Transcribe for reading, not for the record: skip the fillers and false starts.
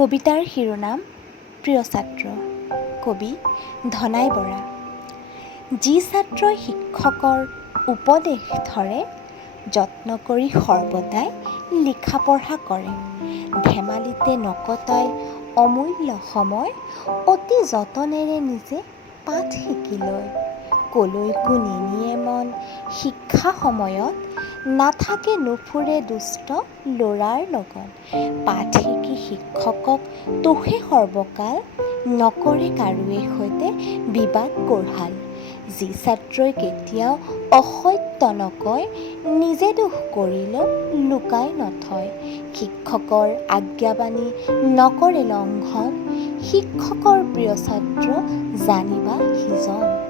কবিতাৰ শিৰোনাম প্ৰিয় ছাত্ৰ। কবি ধনাই বৰা। যি ছাত্ৰই শিক্ষকৰ উপদেশ ধৰে, যত্ন কৰি সৰ্বদাই লিখা পঢ়া কৰে, ধেমালিতে নকটাই অমূল্য সময়, অতি যতনেৰে নিজে পাঠ শিকি লয়, কলৈকো নিনিয়ে মন শিক্ষা সময়ত, নাথাকে নুফুৰে দুষ্ট ল'ৰাৰ লগত, পাঠ শিকি শিক্ষকক তোষে সৰ্বকাল, নকৰে কাৰোৰে সৈতে বিবাদ কোঢ়াল। যি ছাত্ৰই কেতিয়াও অসত্য নকয়, নিজে দোষ কৰিলেও লুকাই নথয়, শিক্ষকৰ আজ্ঞাবানী নকৰে লংঘন, শিক্ষকৰ প্ৰিয় ছাত্ৰ জানিবা সিজন।